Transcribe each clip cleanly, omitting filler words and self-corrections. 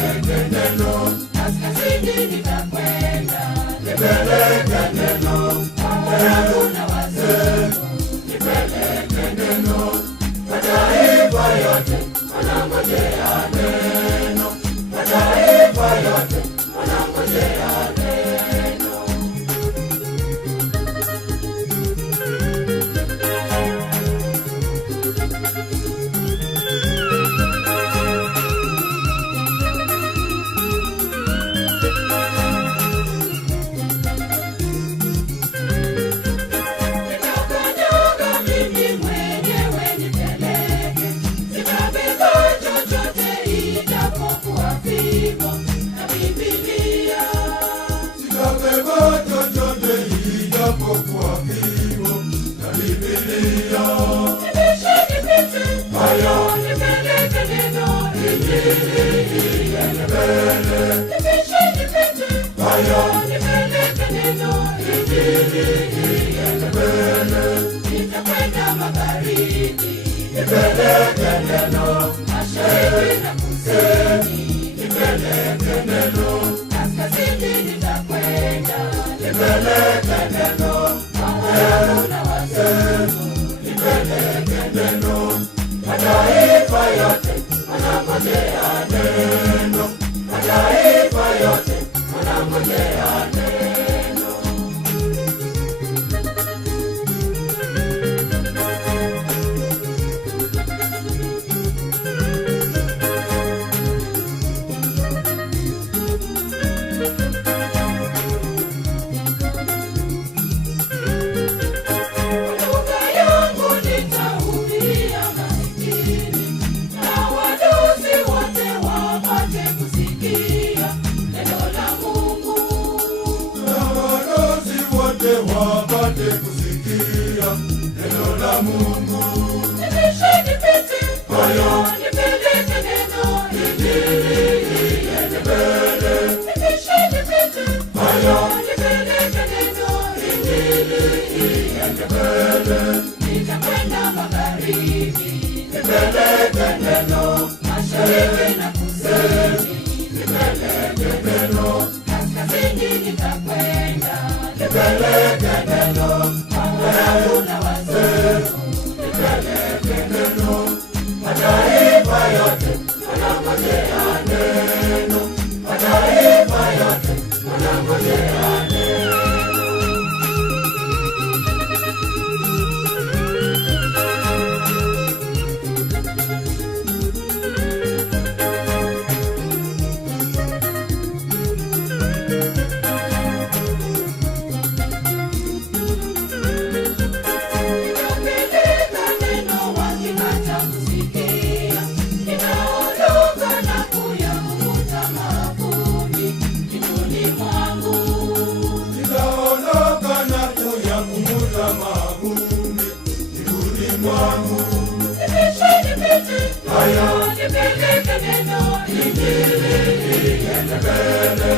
nipeleke neno, kaskazini nitakwenda, nipeleke neno, mambo yangu na wazee, nipeleke neno, mataifa yote wanangojea neno, mataifa yote wanangojea neno. Nitakwenda magharibi, nipeleke neno, mashariki na kusini, nipeleke neno, kaskazini nitakwenda, nipeleke neno, mambo yangu na wazee, nipeleke neno, mataifa yote wanangojea neno, mataifa yote wanangojea neno. Wapate kusikia neno la Mungu. Nipeleke neno, Injili iende mbele. Nipeleke neno, Injili iende mbele. Nitakwenda magharibi, nipeleke neno, mashariki na kusini, nipeleke neno, kaskazini nitakwenda, nipeleke neno, mambo yangu na wazee, nipeleke neno, mataifa yote wanangojea neno, mataifa yote wanangojea neno. Nipeleke neno, Injili iende mbele.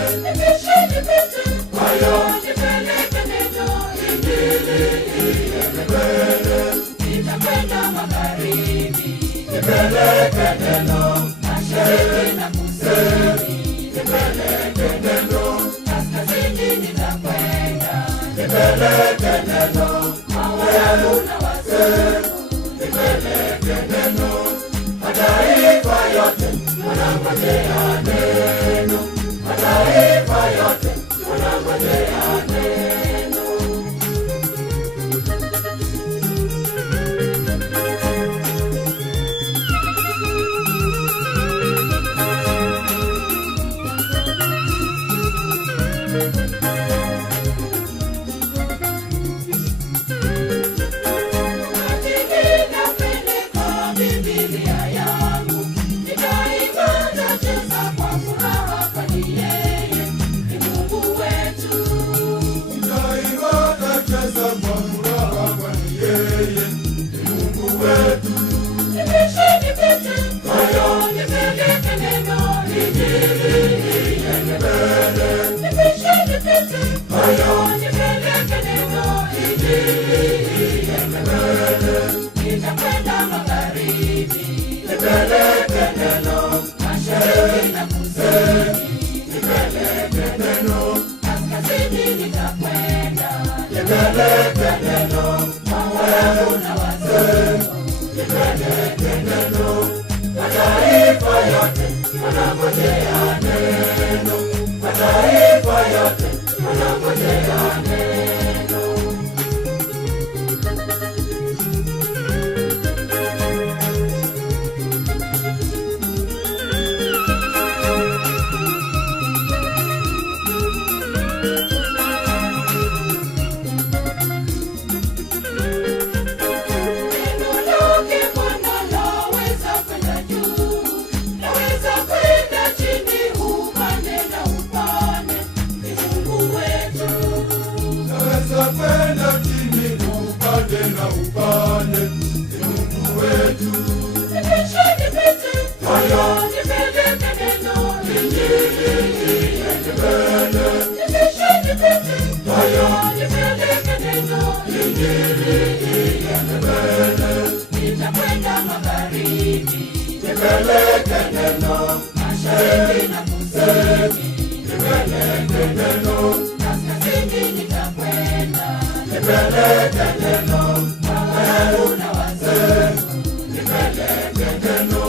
Nipeleke neno, Injili iende mbele. Nitakwenda magharibi, nipeleke neno, mashariki na kusini, nipeleke neno, kaskazini nitakwenda, nipeleke neno, mambo yangu na wazee, nipeleke neno, mataifa yote wanangojea neno, mataifa yote wanangojea neno. Biblia yangu nitaipata kwenda chini upande na upande, ni Mungu wetu. Haya, nipeleke neno Injili iende mbele. Haya, nipeleke neno Injili iende mbele. nitakwenda magharibi, Nipeleke neno mashariki na kusini, nipeleke neno, kaskazini nitakwenda, nipeleke neno, wakuu na wazee, nipeleke neno.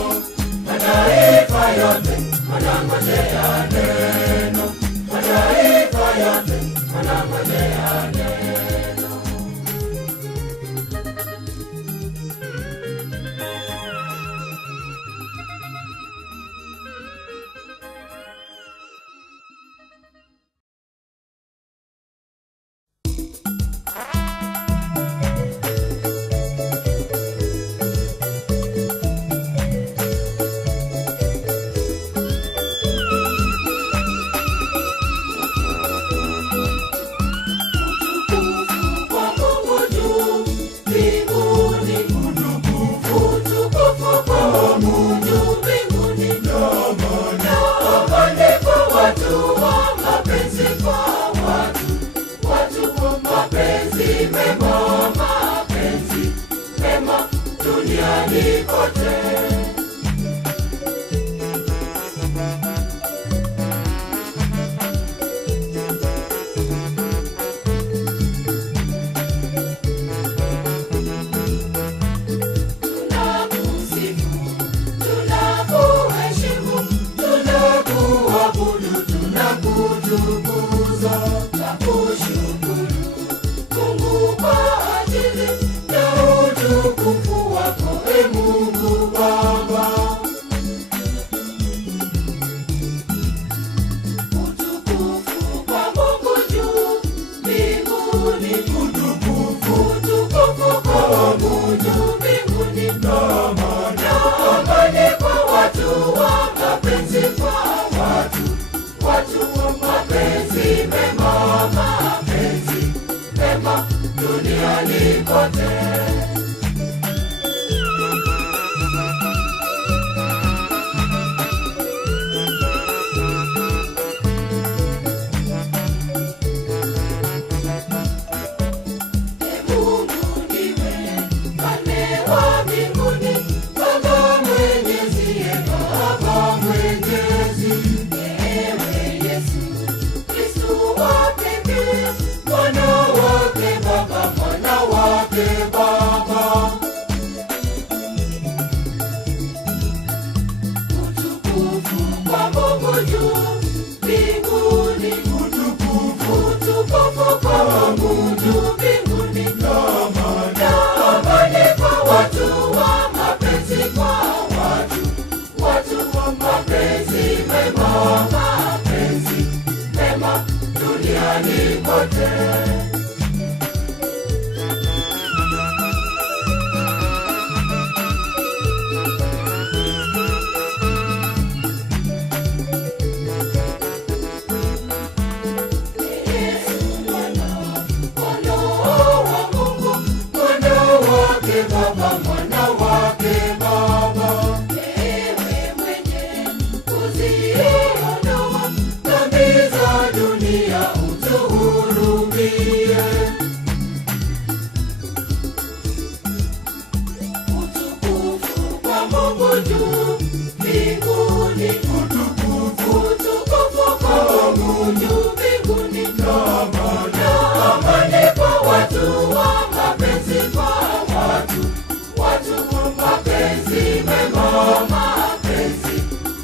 Mataifa yote wanangojea neno, mataifa yote wanangojea neno. kwa Mungu juu mbinguni, utukufu kwa Mungu mbinguni, na amani kwa watu wa mapenzi kwa watu wa mapenzi mema, mapenzi mema duniani kote. Tunakusifu, tunakuheshimu, tunakuabudu, tunakutukuza, tunakushukuru Mungu kwa ajili ya utukufu wako, Mungu Baba. Utukufu kwa Mungu juu mbinguni, utukufu kwa Mungu mbinguni, na amani kwa watu wa mapenzi kwa watu wa mapenzi mema, mapenzi mema duniani kote. Mungu ndiwe Mfalme wa mbinguni, Baba Mwenyezi, Baba Mwenyezi. Ewe Yesu Kristo wa pekee, Mwana wake Baba, Mwana wake Baba. Utukufu kwa Mungu juu mbinguni, utukufu kwa Mungu mbinguni, na amani kwa watu wa mapenzi kwa watu wa mapenzi mema, mapenzi mema duniani kote. Yesu Mwana wa Mungu, Mwana wake Baba, Mwana wake Baba. Ewe mwenye kuziondoa dhambi za dunia, utuhurumie. Utukufu kwa Mungu juu mbinguni, utukufu kwa Mungu mbinguni, na amani kwa watu wa mapenzi kwa watu wa mapenzi mema, mapenzi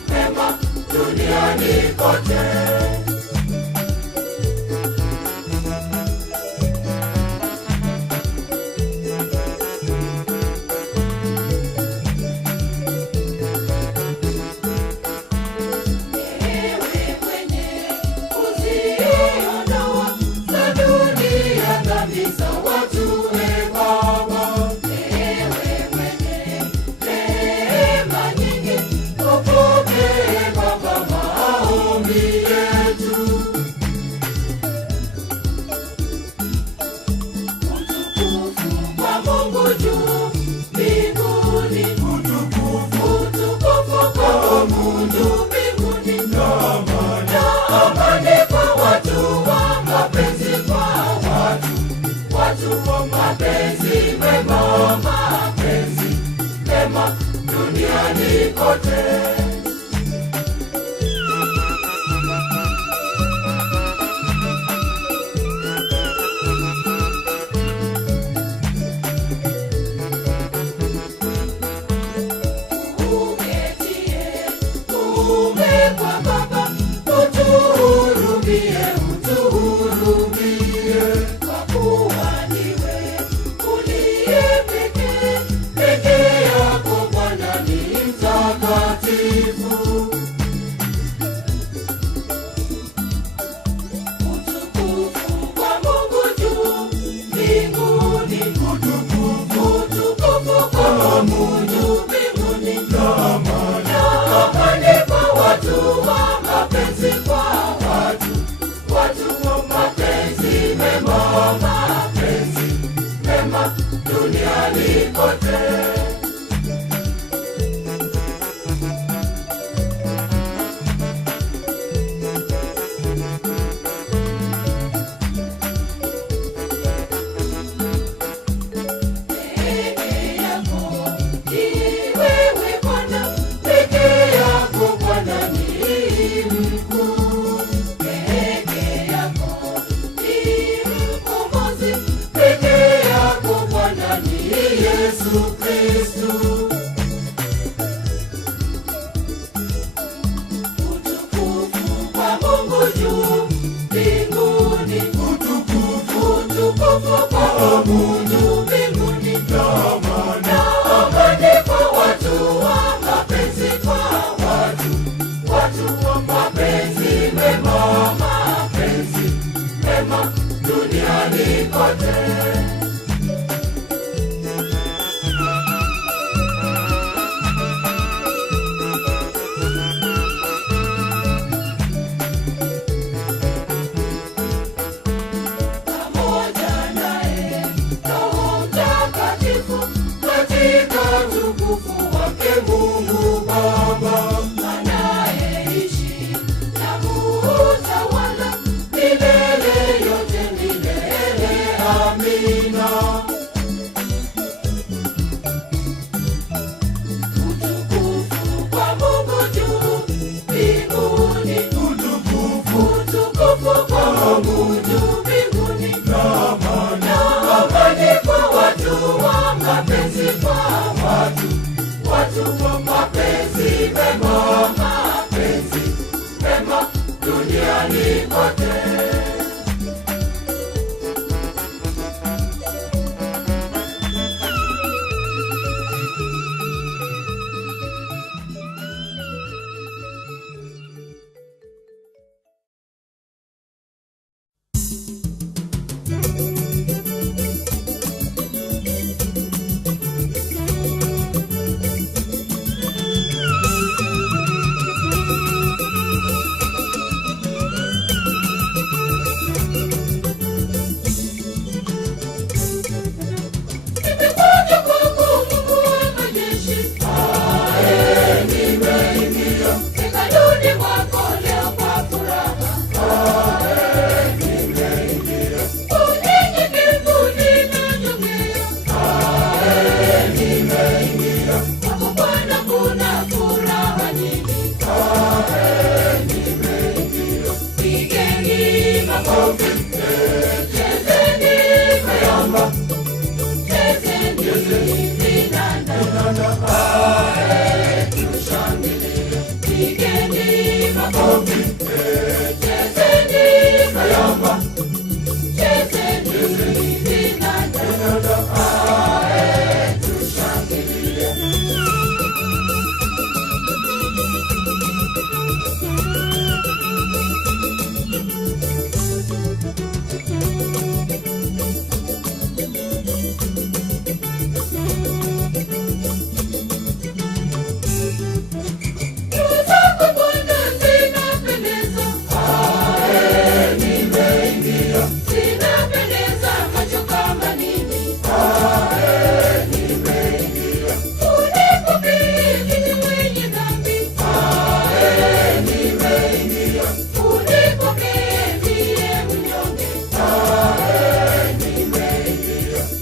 mema duniani kote. Ewe mwenye kuziondoa za dunia dhambi za watu, Baba. Ewe mwenye rehema nyingi, upokee Baba maombi duniani kote. Duniani kote. Duniani kote. Duniani kote.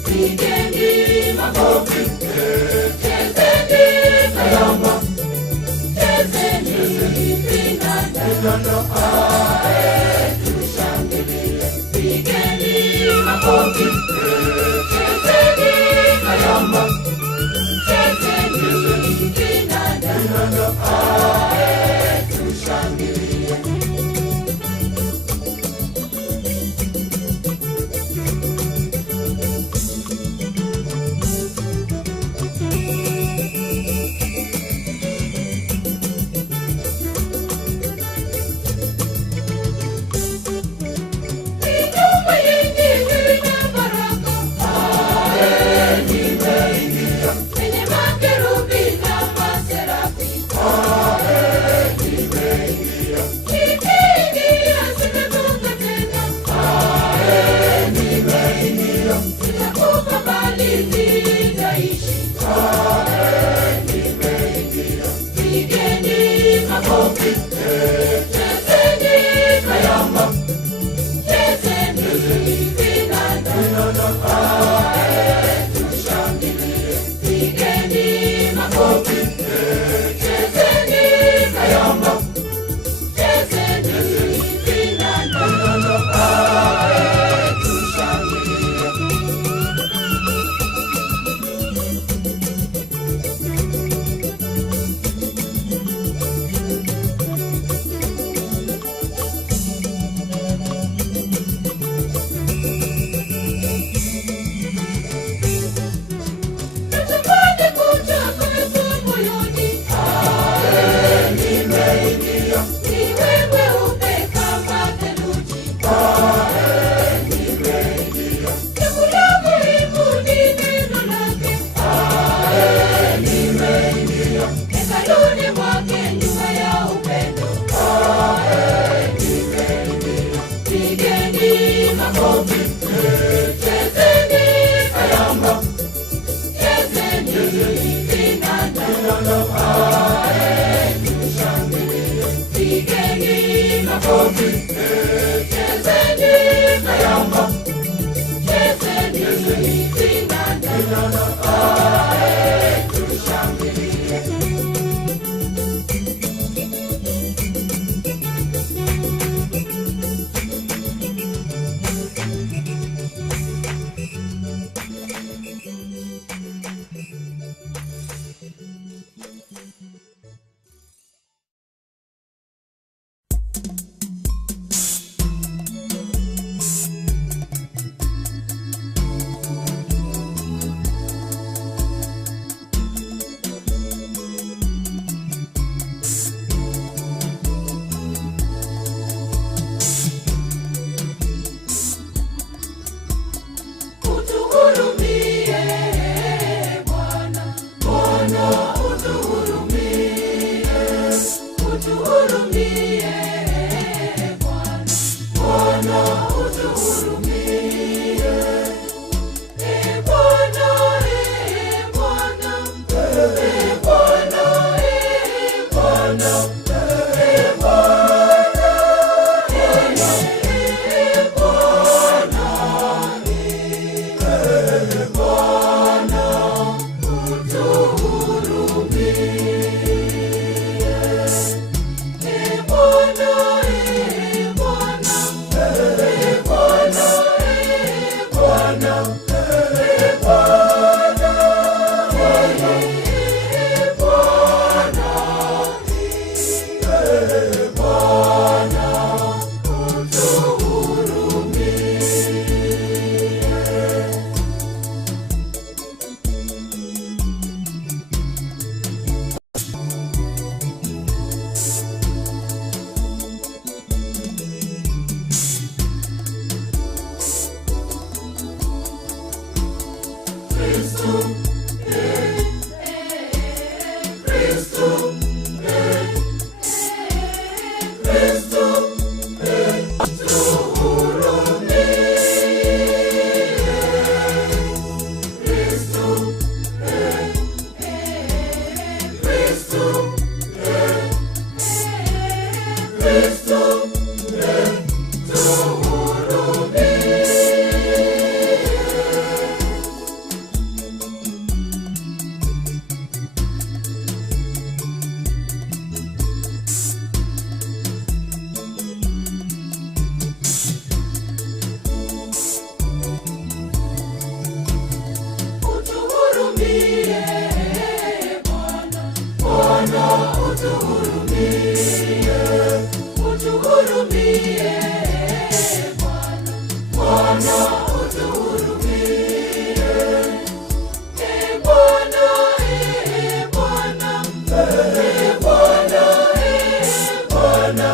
Pigeni makofi, chezeni kayamba. tushangilie, pigeni makofi, chezeni kayamba, chezeni kinanda, tushangilie. utuhurumie. Bwana utuhurumie. Bwana, Bwana, Bwana, Bwana,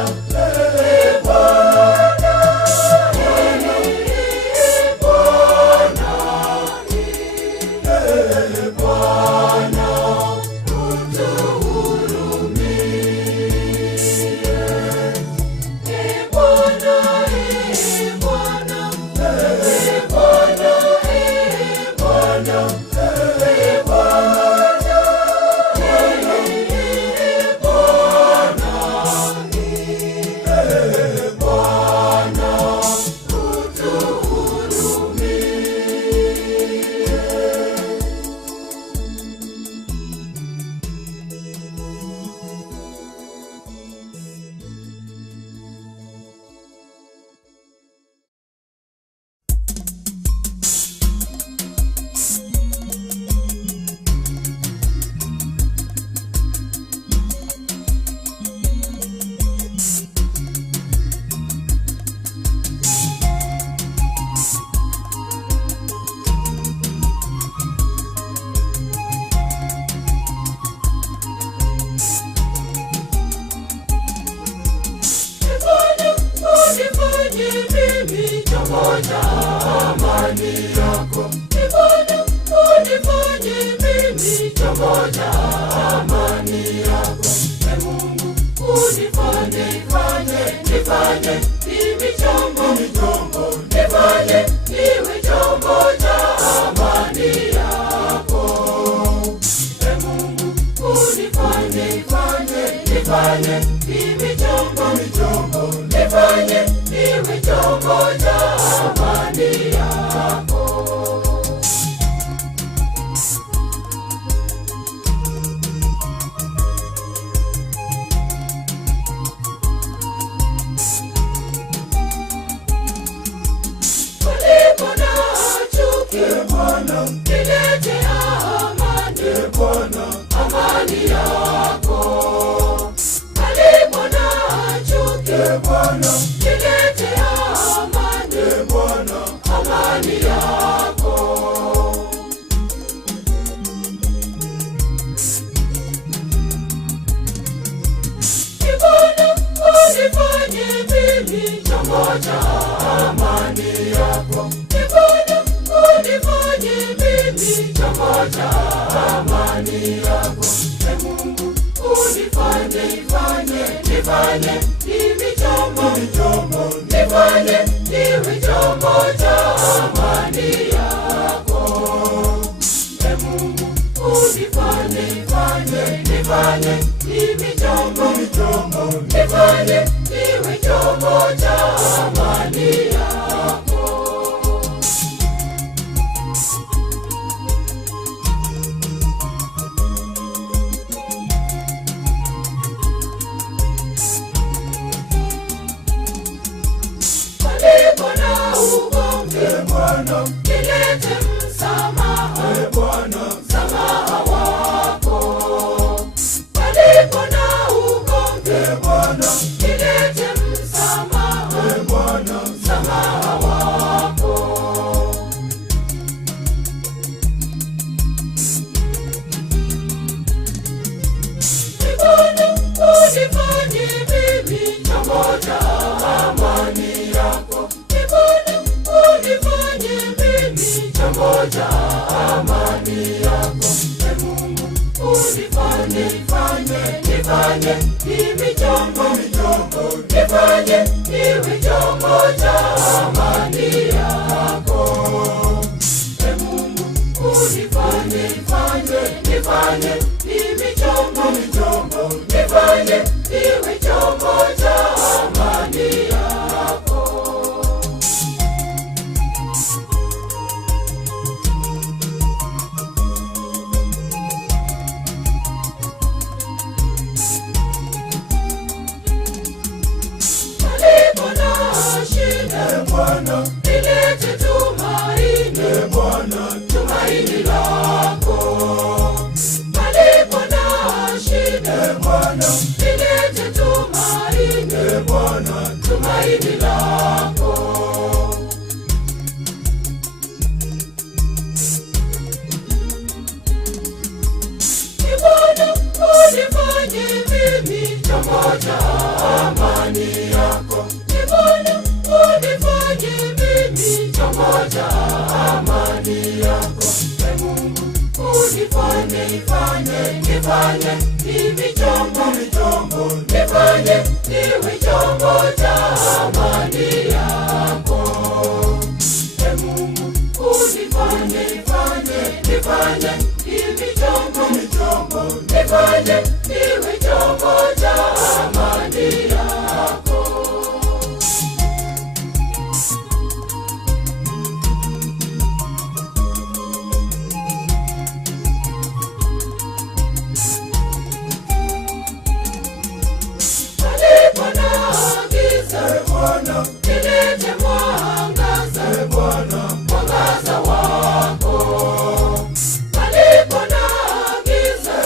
Bwana nifanye mimi chombo, nifanye niwe chombo cha amani yako. E Mungu, unifanye nifanye mimi chombo, nifanye niwe chombo cha amani yako. Nilete mwangaza, mwangaza wako. Palipo na giza,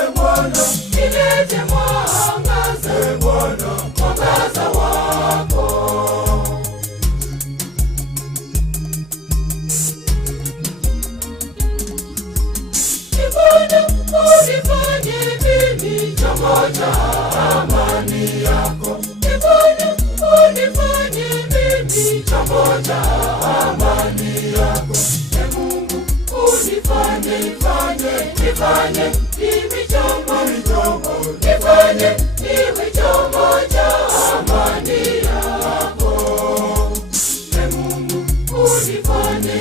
nilete mwangaza, mwangaza wako. Bwana, unifanye mimi chombo cha amani yako. Bwana, unifanye mimi chombo cha amani yako. E Mungu, unifanye nifanye mimi chombo, nifanye niwe chombo cha amani yako. E Mungu, unifanye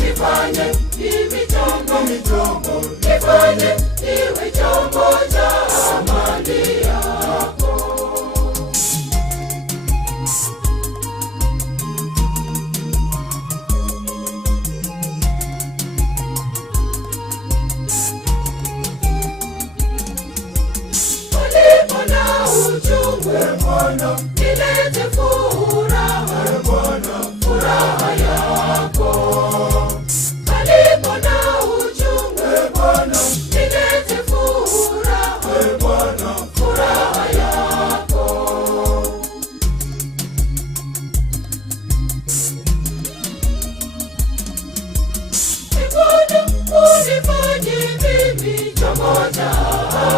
nifanye mimi chombo, nifanye niwe chombo cha amani yako. Nilete furaha, furaha yako. Palipo na uchungu, nilete furaha, furaha yako. Bwana, unifanye mimi chombo cha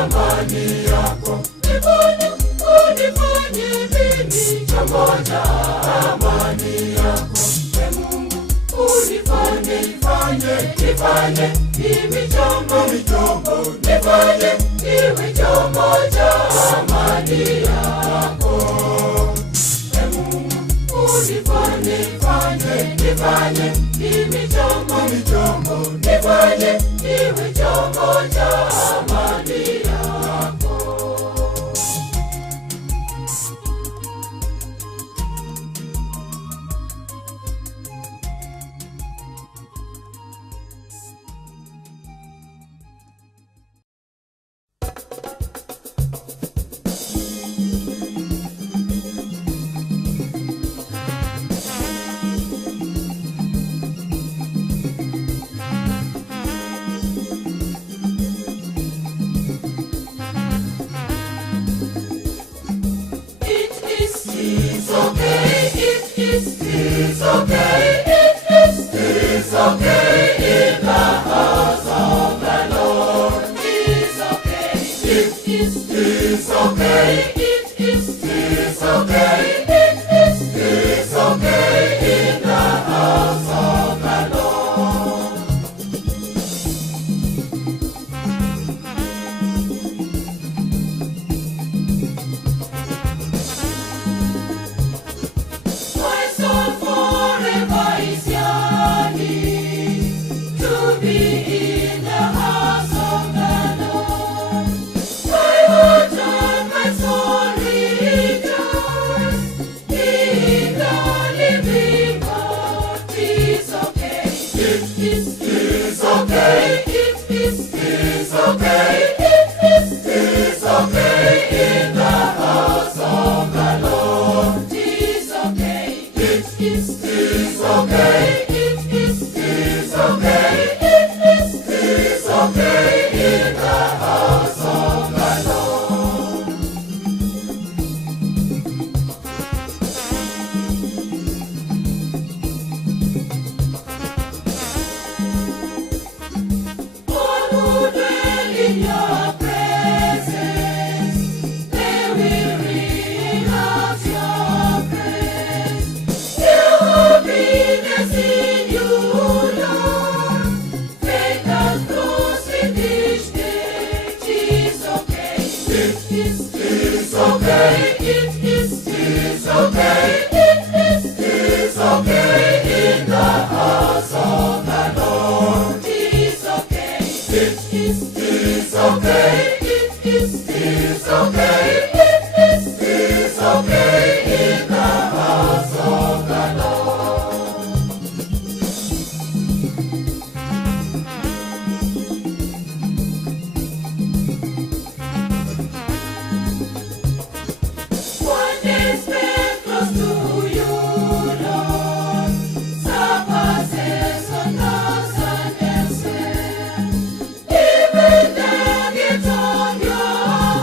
amani yako. Bwana, unifanye mimi chombo cha amani yako. E Mungu, unifanye nifanye mimi chombo, nifanye niwe chombo cha amani yako. E Mungu, unifanye nifanye mimi chombo, nifanye niwe chombo cha amani yako. My soul forever in the house of the Lord. One day spent close to you, Lord, surpasses wonders and elsewhere. Even the gift on your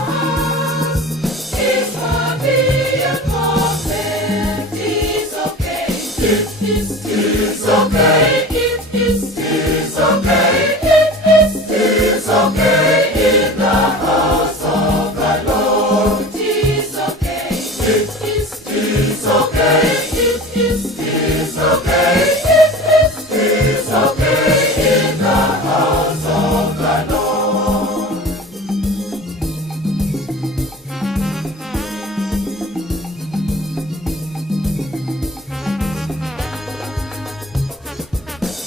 heart is far beyond compare. It's okay. It's okay. It's okay. It's okay in the house of the Lord. It's okay. It's okay. It's okay. It's okay in the house of the Lord.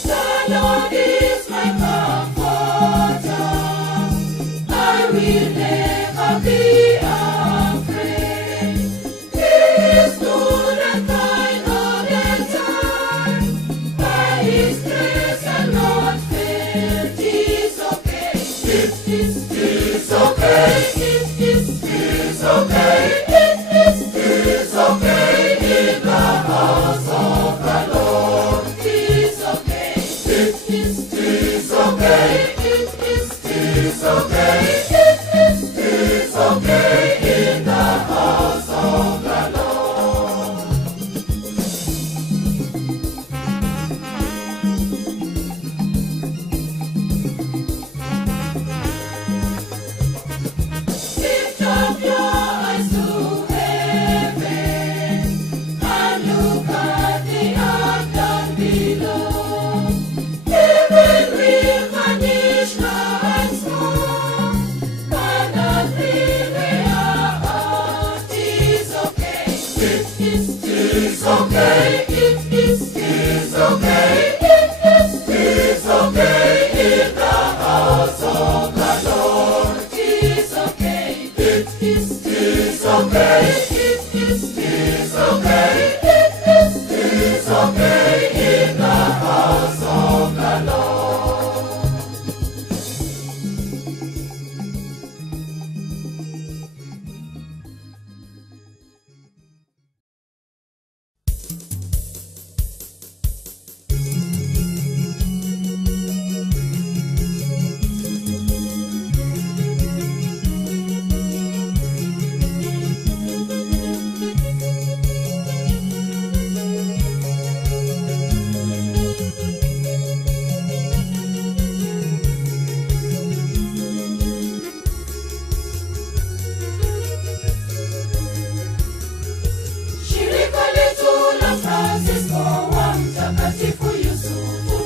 The Lord is my comforter. I will never be afraid. He is good and kind all the time. By His grace and not fail. It's okay. It's okay. It's okay. It's okay in the house of the Lord. It's okay. It's okay. It's okay. It's okay in the house of the Lord. Lift up your eyes to heaven and look at the earth down below. Heaven will vanish now and small, but the thing we are is okay. It's okay. It's okay. It's okay in the house of the Lord. It's okay. It's okay. It's okay. It's okay in the house of the Lord. Shirika letu la Francisco wa Mtakatifu Yusufu,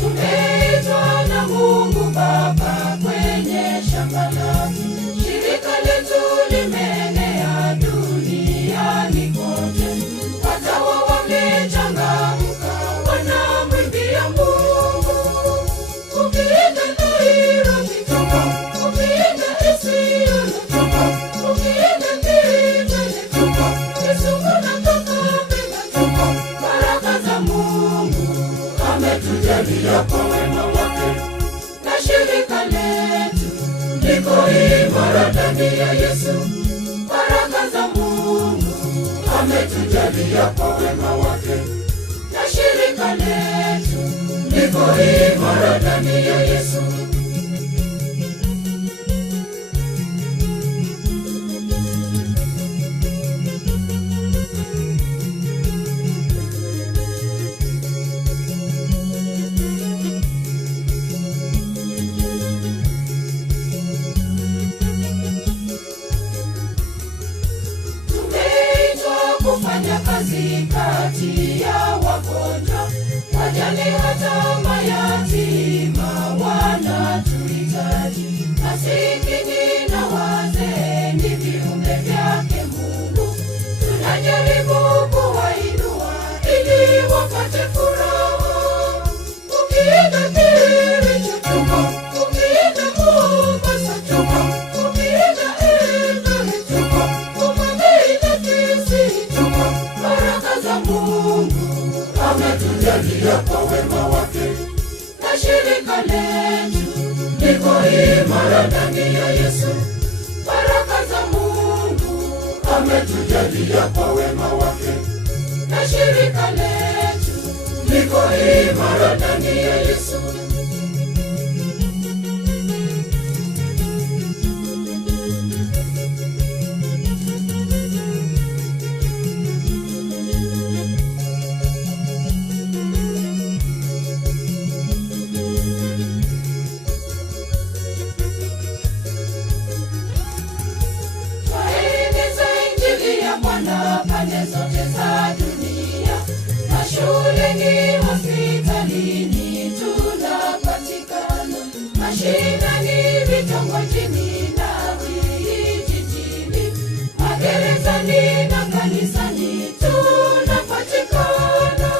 tumeitwa na Mungu Baba kwenye shamba lake. Shirika letu limeenea duniani kote, watawa wamechangamka, wanamwimbia Mungu. Ukienda Nairobi, ukienda Isiolo, ukienda Kitale, Kisumu na Kakamega, baraka za Mungu ametujalia kwa wema wake. Na shirika letu liko imara ndani ya Yesu, baraka za Mungu ametujalia kwa wema wake. Na shirika letu liko imara ndani ya Yesu. Kufanya kazi kati ya wagonjwa, wajane hata mayatima wanatuhitaji. Masikini na wazee ni viumbe vyake Mungu, tunajaribu kuwainua ili wapate furaha. Ukienda Kericho, ukienda Mombasa, ukienda Eldoret, ukienda Kisii, ametujalia kwa wema wake, na shirika letu liko imara ndani ya Yesu. Baraka za Mungu ametujalia kwa wema wake, na shirika letu liko imara ndani ya Yesu. Pande zote za dunia, mashuleni, hospitalini tunapatikana, mashinani, vitongojini na vijijini, magerezani na kanisani tunapatikana.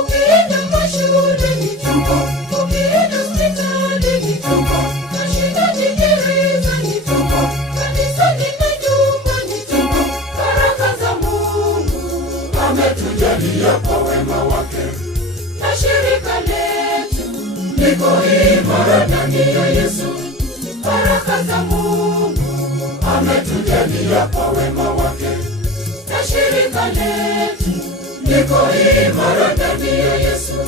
Ukienda mashuleni tuko, ukienda hospitalini tuko, mashinani, gerezani tuko, kanisani na nyumbani tuko. ametujalia kwa wema wake, na shirika letu liko imara ndani ya Yesu. Baraka za Mungu ametujalia kwa wema wake, na shirika letu liko imara ndani ya Yesu.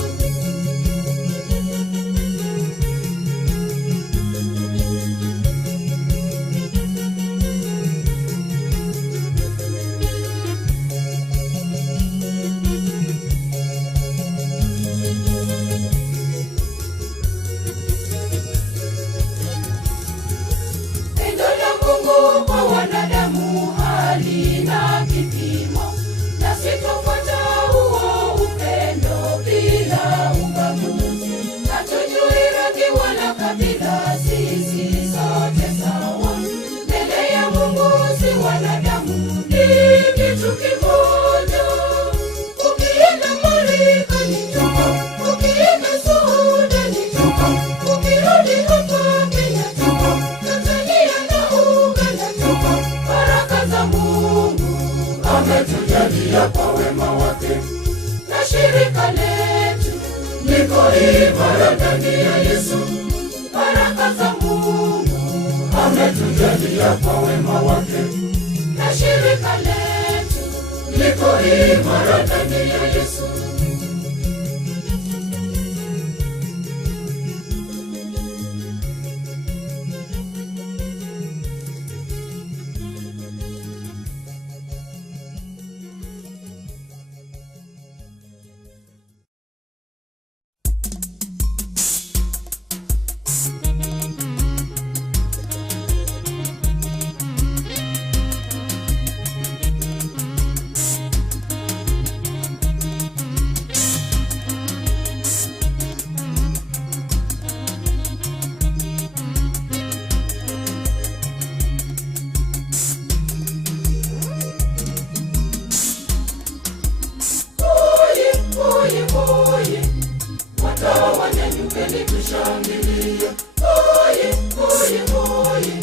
kwa wanadamu halina kipimo, na sitofuata huo upendo bila ubaguzi. Hatujui rangi wala kabila, sisi sote sawa mbele ya Mungu, si wanadamu, ni kitu kimoja. Ukienda Marekani tuko, ukienda Sudani tuko, ukirudi hapa Kenya tuko, ametujalia kwa wema wake, na shirika letu liko imara ndani ya Yesu. Baraka za Mungu ametujalia kwa wema wake, na shirika letu liko imara ndani ya Yesu. Tushangilie, oye, oye, oye,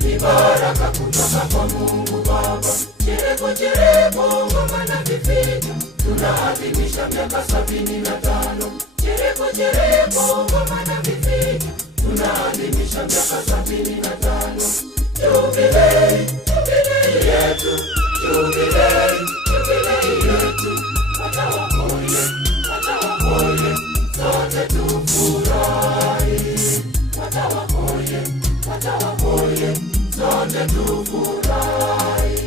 ni baraka kutoka kwa Mungu Baba. Chereko, chereko, ngoma na vifijo, tunaadhimisha miaka 75. Chereko, chereko, ngoma na vifijo, tunaadhimisha miaka 75. Jubilei, jubilei yetu, jubilei, jubilei yetu. Watawakoye, watawakoye, sote tufurahi. Watawakoye, watawakoye, sote tufurahi.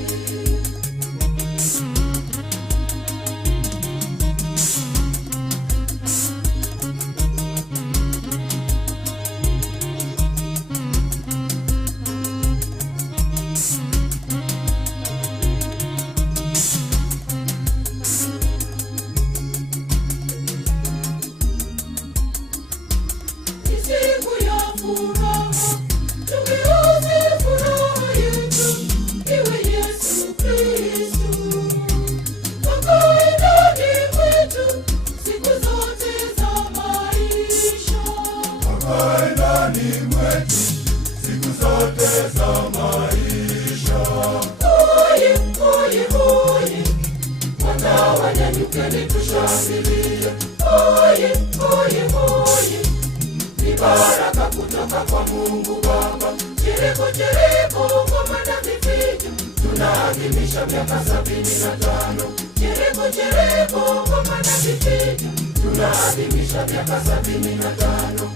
siku ya furaha, tugeuse furaha yetu, iwe Yesu Kristo. Akae ndani mwetu siku zote za maisha. Akae ndani mwetu siku zote za maisha. Oye, oye, oye, wanyanyukeni tushangilie. Oye, oye, oye, ni baraka kutoka kwa Mungu Baba. Chereko, chereko, ngoma na vifijo, tunaadhimisha miaka 75. Chereko, chereko, ngoma na vifijo, tunaadhimisha miaka 75.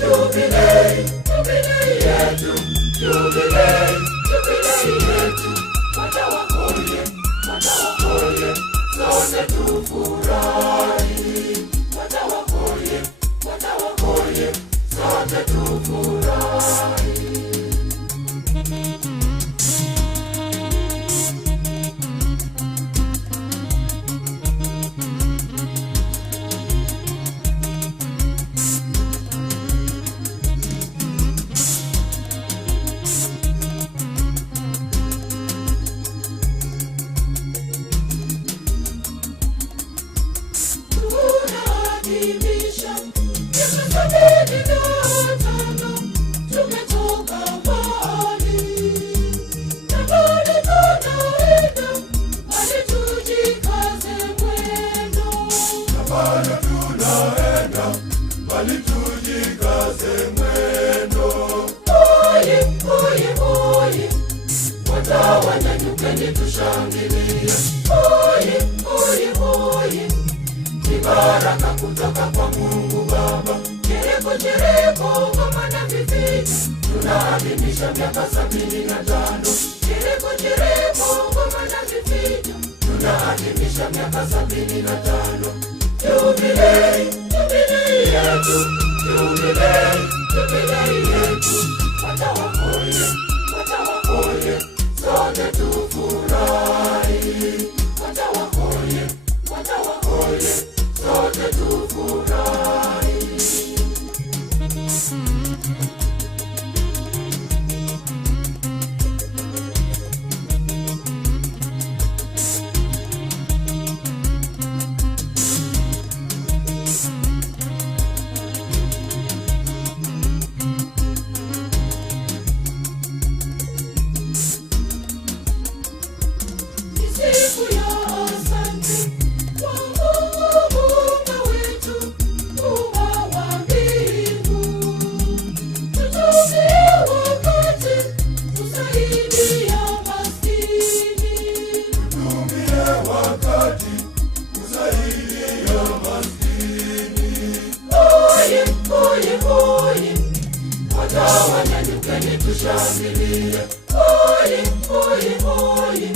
Jubilei, jubilei yetu, jubilei, jubilei yetu. Watawakoye, watawakoye, sote tufurahi. Watawakoye, watawakoye, sote tufurahi. Wanyanyukeni tushangilie. Oye, oye, oye, ni baraka kutoka kwa Mungu Baba. Chereko, chereko, ngoma na vifijo, tunaadhimisha miaka 75. Chereko, chereko, ngoma na vifijo, tunaadhimisha miaka 75. Jubilei, jubilei yetu, jubilei, jubilei yetu. Watawakoye, watawakoye, sote tufurahi. Watawakoye, watawakoye, sote tufurahi. Siku ya asante kwa Mungu Muumba wetu, Muumba wa mbingu. Tutumie wakati kusaidia maskini. Tutumie wakati kusaidia maskini. Oye, oye, oye, watawanyanyukeni tushangilie. Oye, oye, oye,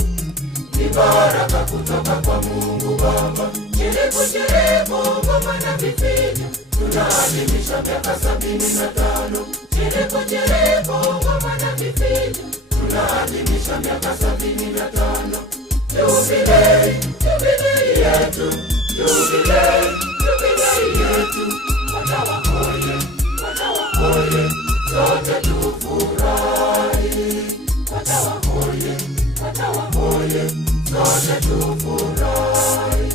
ni baraka kutoka kwa Mungu Baba. Chereko, chereko, ngoma na vifijo, tunaadhimisha miaka 75. Chereko, chereko, ngoma na vifijo, tunaadhimisha miaka 75. Jubilei, jubilei yetu, jubilei, jubilei yetu. Watawakoye, watawakoye, sote tufurahi. Watawakoye, watawakoye, sote tufurahi.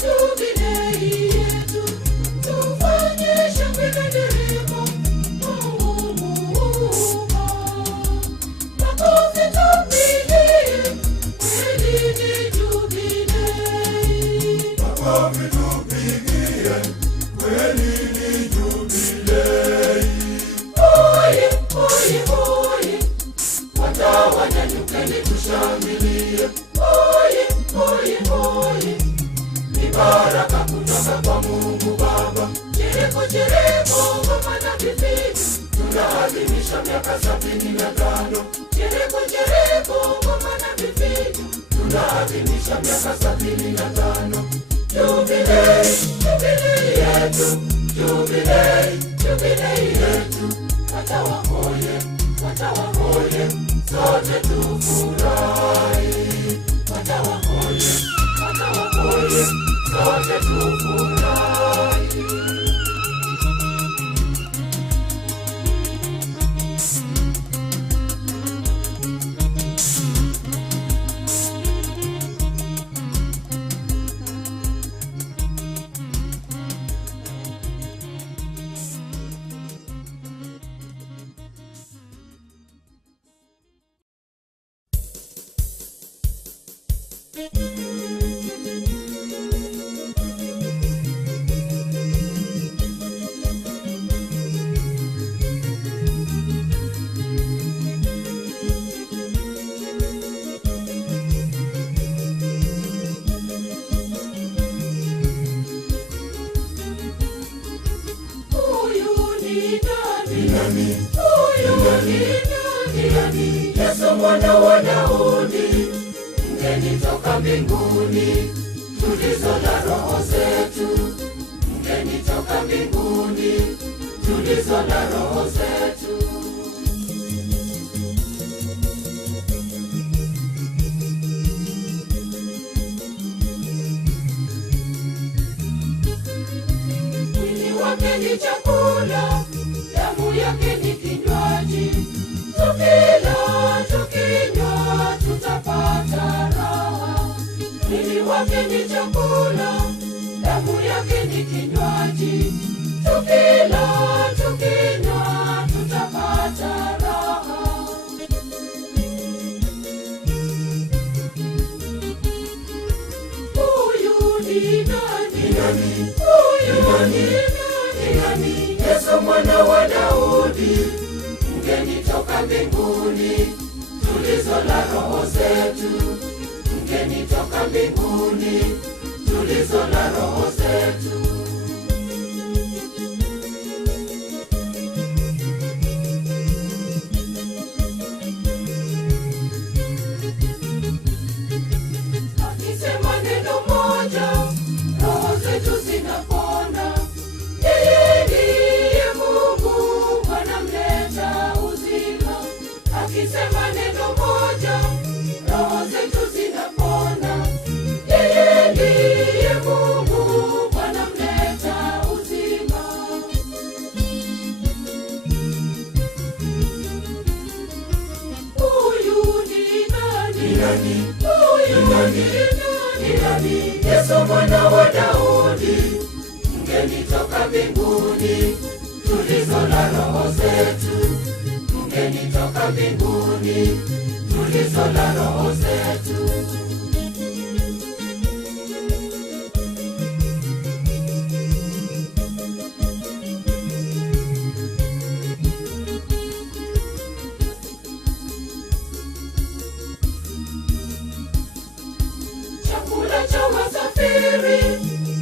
Jubilei yetu, tufanye shangwe na nderemo, Mungu Muumba. Makofi tumpigie, kweli ni jubilei. Makofi tumpigie, kweli ni jubilei. Oye, oye, oye, watawanyanyukeni tushangilie. Oye, oye, oye, ni baraka kutoka kwa Mungu Baba. Chereko, chereko, ngoma na vifijo, tunaadhimisha miaka 75. Chereko, chereko, ngoma na vifijo, tunaadhimisha miaka 75. Jubilei, jubilei yetu, jubilei, jubilei yetu. Watawakoye, watawakoye, sote tufurahi. Watawakoye, watawakoye, sote tufurahi. Yesu mwana wa Daudi, mgeni toka mbinguni, tulizo la roho zetu. Mgeni toka mbinguni, tulizo la roho zetu. Mwili wake ni chakula, damu yake ni kinywaji. Tukila, tukinywa, tutapata raha. Mwili wake ni chakula, damu yake ni kinywaji. Tukila, tukinywa, tutapata raha. Huyu ni nani? Huyu ni nani? Yesu mwana wa Daudi, mgeni toka mbinguni, tulizo la roho zetu. Mgeni toka mbinguni, tulizo la roho zetu. Akisema neno moja, roho zetu zinapona. Yeye ndiye Mungu anamleta uzima. Akisema neno moja, roho zetu zinapona. Yeye ndiye Mungu anamleta uzima. Huyu ni nani? Huyu ni nani? Yesu mwana wa Daudi, mgeni toka mbinguni, tulizo la roho zetu. Mgeni toka mbinguni, tulizo la roho zetu. Chakula cha wasafiri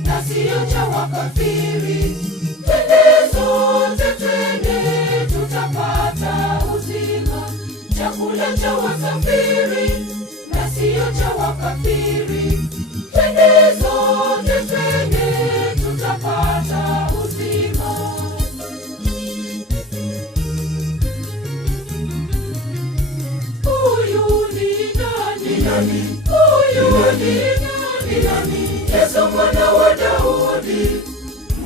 na sio cha wakafiri. Twende sote, twende, tutapata uzima. Chakula cha wasafiri na sio cha wakafiri. Twende sote, twende, tutapata uzima. Huyu ni nani? Huyu ni nani? Yesu mwana wa Daudi,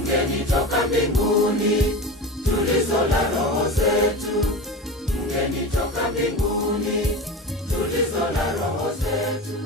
mgeni toka mbinguni, tulizo la roho zetu. Mgeni toka mbinguni, tulizo la roho zetu.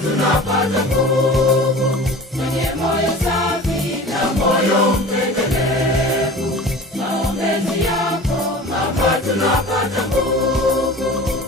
Tunapata nguvu kwenye moyo safi na moyo mpendelevu. Maombezi yako mama, tunapata nguvu.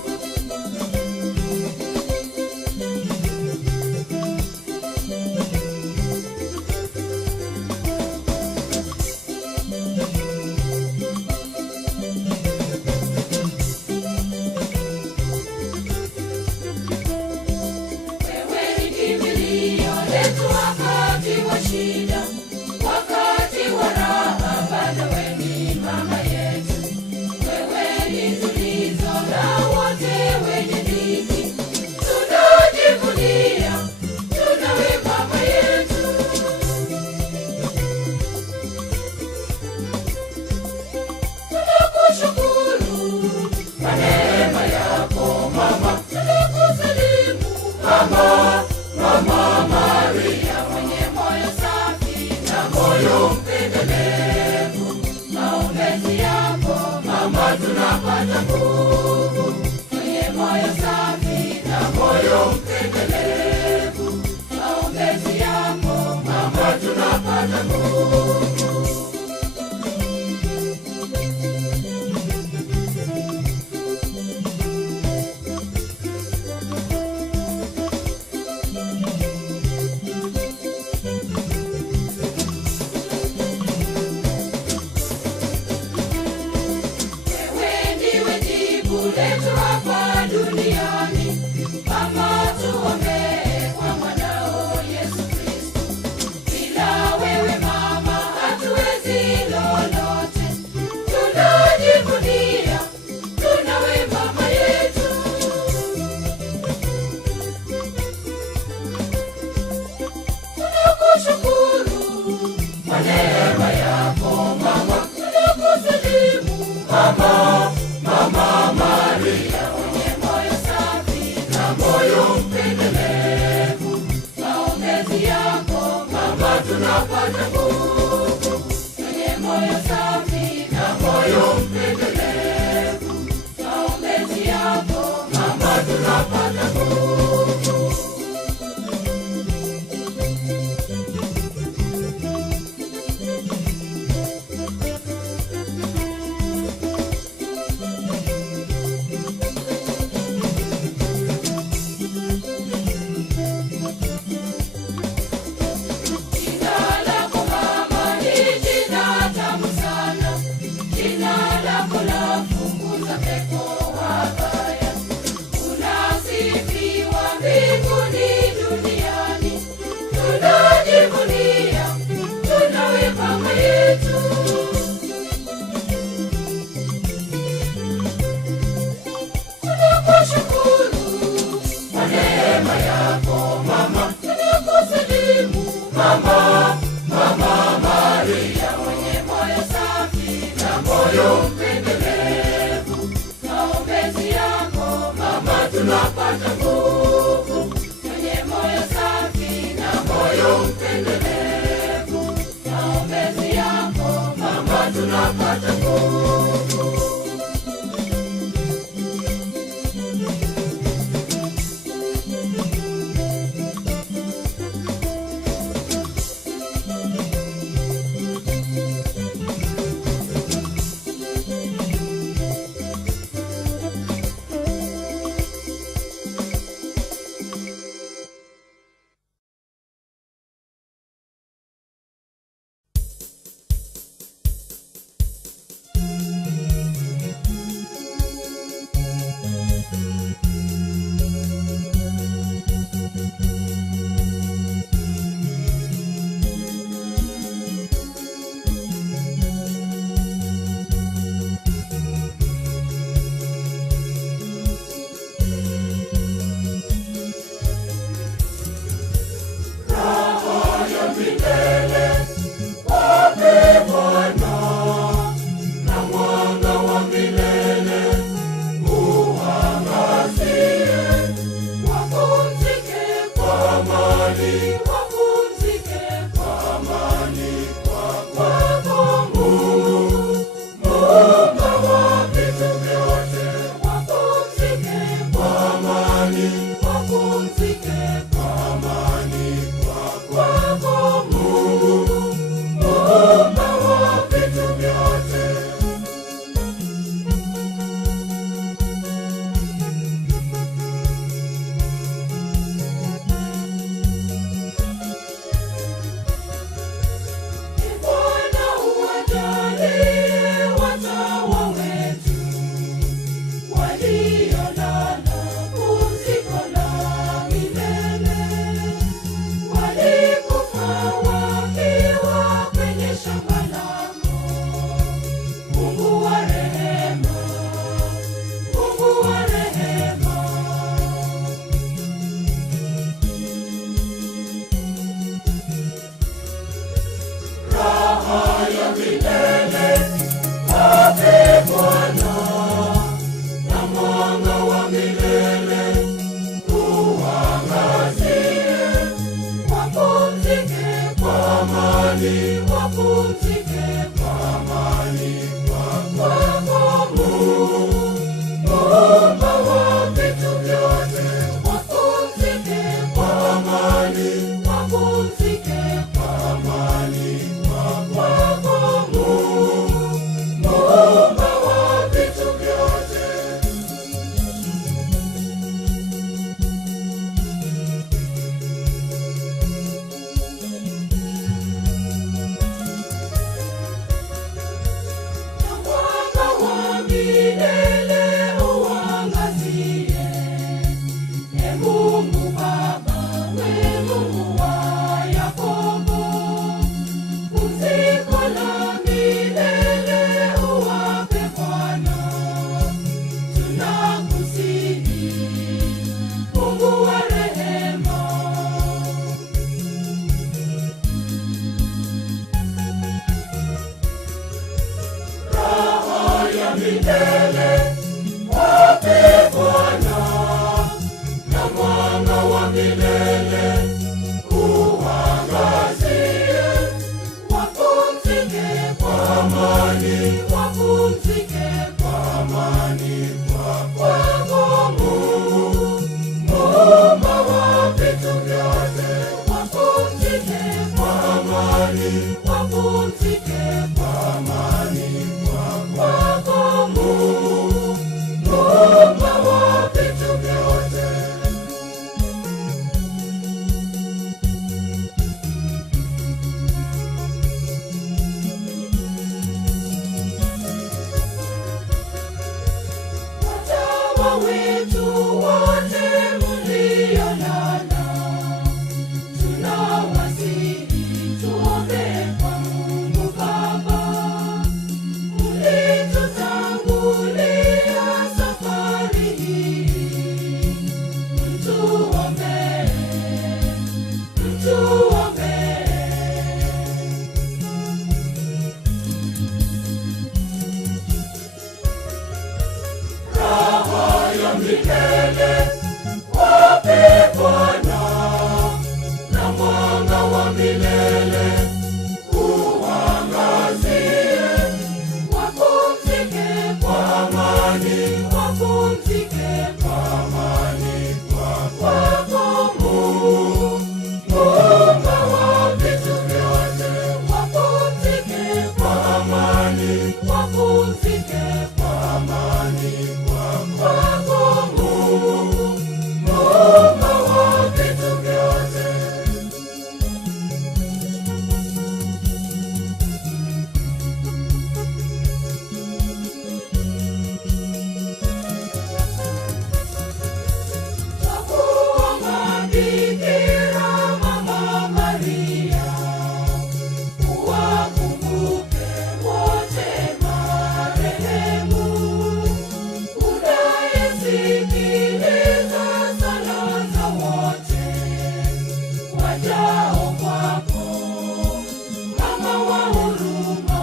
tunapata nguvu. Mwenye moyo safi na moyo mpendelevu, maombezi yako mama, tunapata nguvu. Letu hapa duniani, mama, tuombee kwa mwanao Yesu Kristo. Bila wewe mama, hatuwezi lolote. Tunajivunia, tunawe mama yetu. Tunakushukuru kwa neema yako mama, tunakusalimu mama, Mama Maria, mwenye moyo safi na moyo mpendelevu, maombezi yako mama, tunapata nguvu. Mwenye moyo safi na moyo mpendelevu, maombezi yako mama, tunapata nguvu. Mama, Mama Maria, mwenye moyo safi na moyo mpendelevu, maombezi yako mama, tunapata nguvu. Mwenye moyo safi na moyo mpendelevu, maombezi yako mama, tunapata nguvu. wapendwa wetu wote mliolala, tunawasihi tuombe kwa Mungu Baba. Mlitutangulia safari hii, mtuombee, mtuombee. Raha ya milele wape Bwana, na mwanga wa milele uangazie. Wapumzike kwa amani, wapumzike kwa amani kwako Mungu, Muumba wa vitu vyote. Wapumzike kwa amani, wapumzike kwa amani kwako Mungu, Muumba wa vitu vyote. Twakuomba Bikira Mama Maria, uwakumbuke wote marehemu, unayesikiliza sala za wote wajao kwako, Mama wa huruma.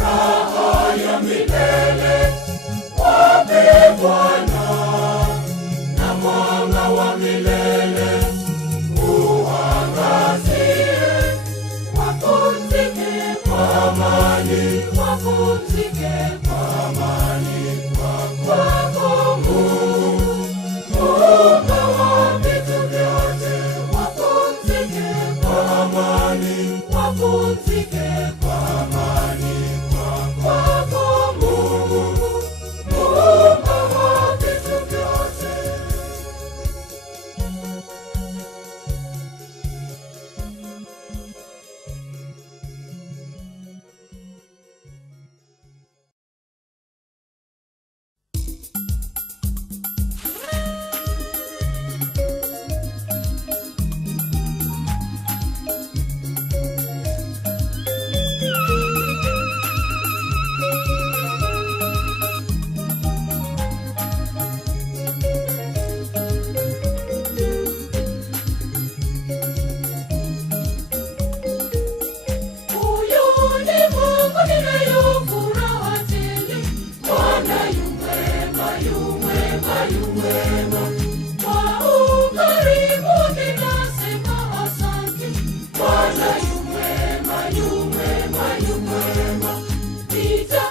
Raha ya milele wape Bwana, na mwanga wa milele uangazie. Wapumzike kwa amani, wapumzike kwa amani kwako Mungu, Muumba wa vitu vyote. Wapumzike kwa amani, wapumzike kwa amani kwako Mungu, Muumba wa vitu vyote. Huyu ni Mungu ninayofuraha tele, Bwana yu mwema, yu mwema, yu mwema. Kwa ukarimu wake nasema asante, Bwana yu mwema, yu mwema, yu mwema. Pita,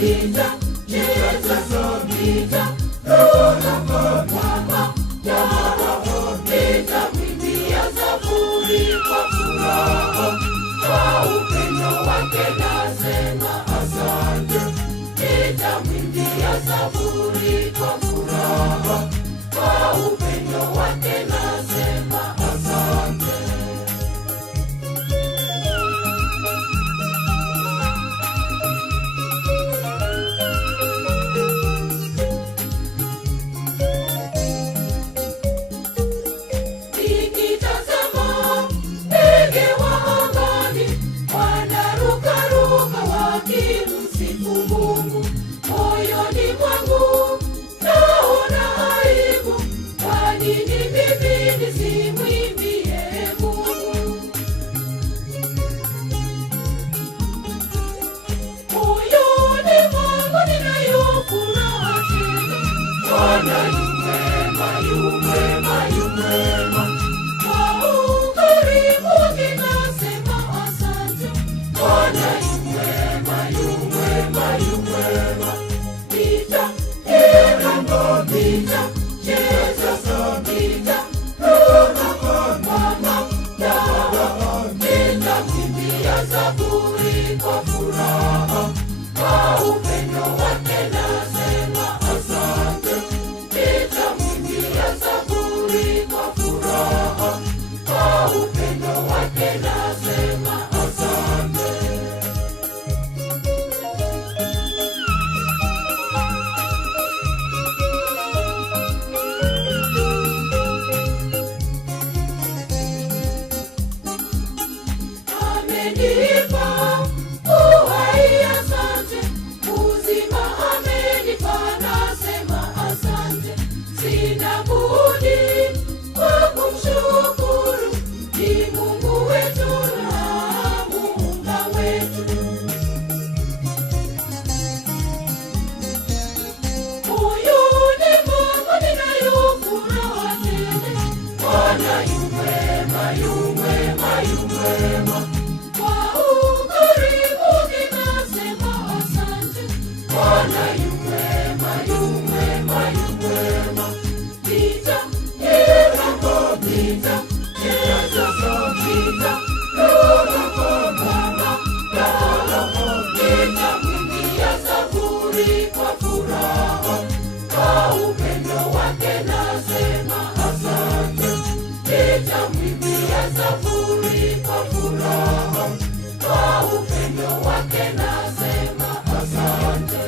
pita, Yesu pita, Roho Baba ya Roho pita, mwimbia zaburi kwa furaha. Kwa upendo wake nasema asante, pita, mwimbia zaburi kwa furaha. Kwa upendo wake nasema asante. Nikitazama ndege wa angani wanarukaruka wakimsifu Mungu, moyoni mwangu naona aibu. Kwa nini amenipa uhai, asante. Uzima amenipa, nasema asante. Sina budi kumshukuru, ni Mungu wetu na Muumba wetu. Huyu ni Mungu ninayofuraha tele. Bwana yu mwema, yu mwema, yu mwema. Kwa ukarimu ninasema asante. Bwana yu mwema, yu mwema, yu mwema. Pita, pita, pita, pita, roho mama, roho pita, mwingia Zaburi kwa furaha. Kwa upendo wake nasema asante. Pita, mwingia Zaburi kwa furaha. Kwa upendo wake nasema asante.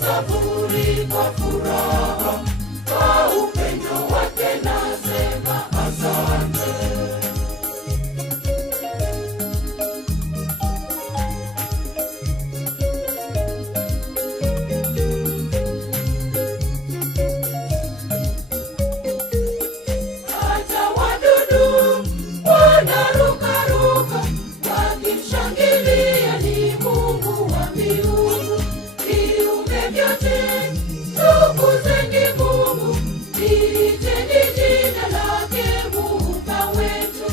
Zaburi kwa furaha. Kwa upendo wake nasema asante. Hata wadudu wanarukaruka wakimshangilia, ni Mungu wa miungu. Viumbe vyote tukuzeni Mungu, liiteni jina lake Muumba wetu.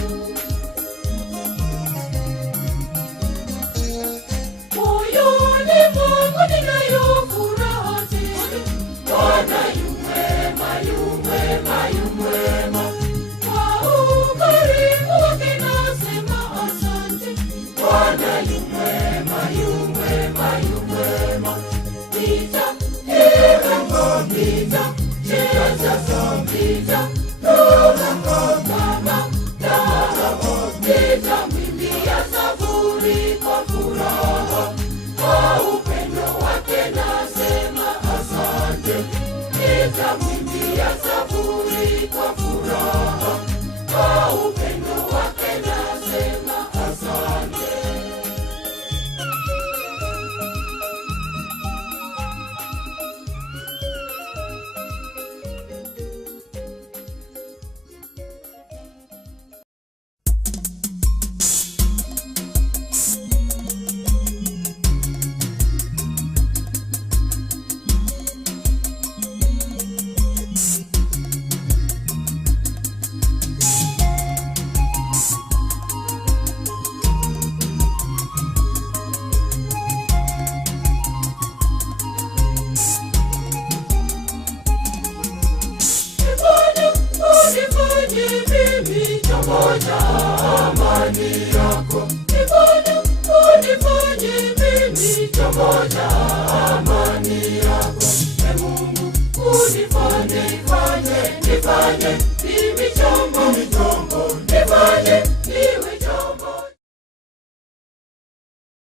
Huyu ni Mungu ninayofuraha tele. Bwana yu mwema, yu mwema, yu mwema. Kwa ukarimu wake nasema asante. Bwana yu mwema, yu mwema, yu mwema. Pita, pita, pita, cheza pita, roho mama, roho pita, mwingia Zaburi kwa furaha. Kwa upendo wake nasema asante. Pita, mwingia Zaburi kwa furaha. Kwa upendo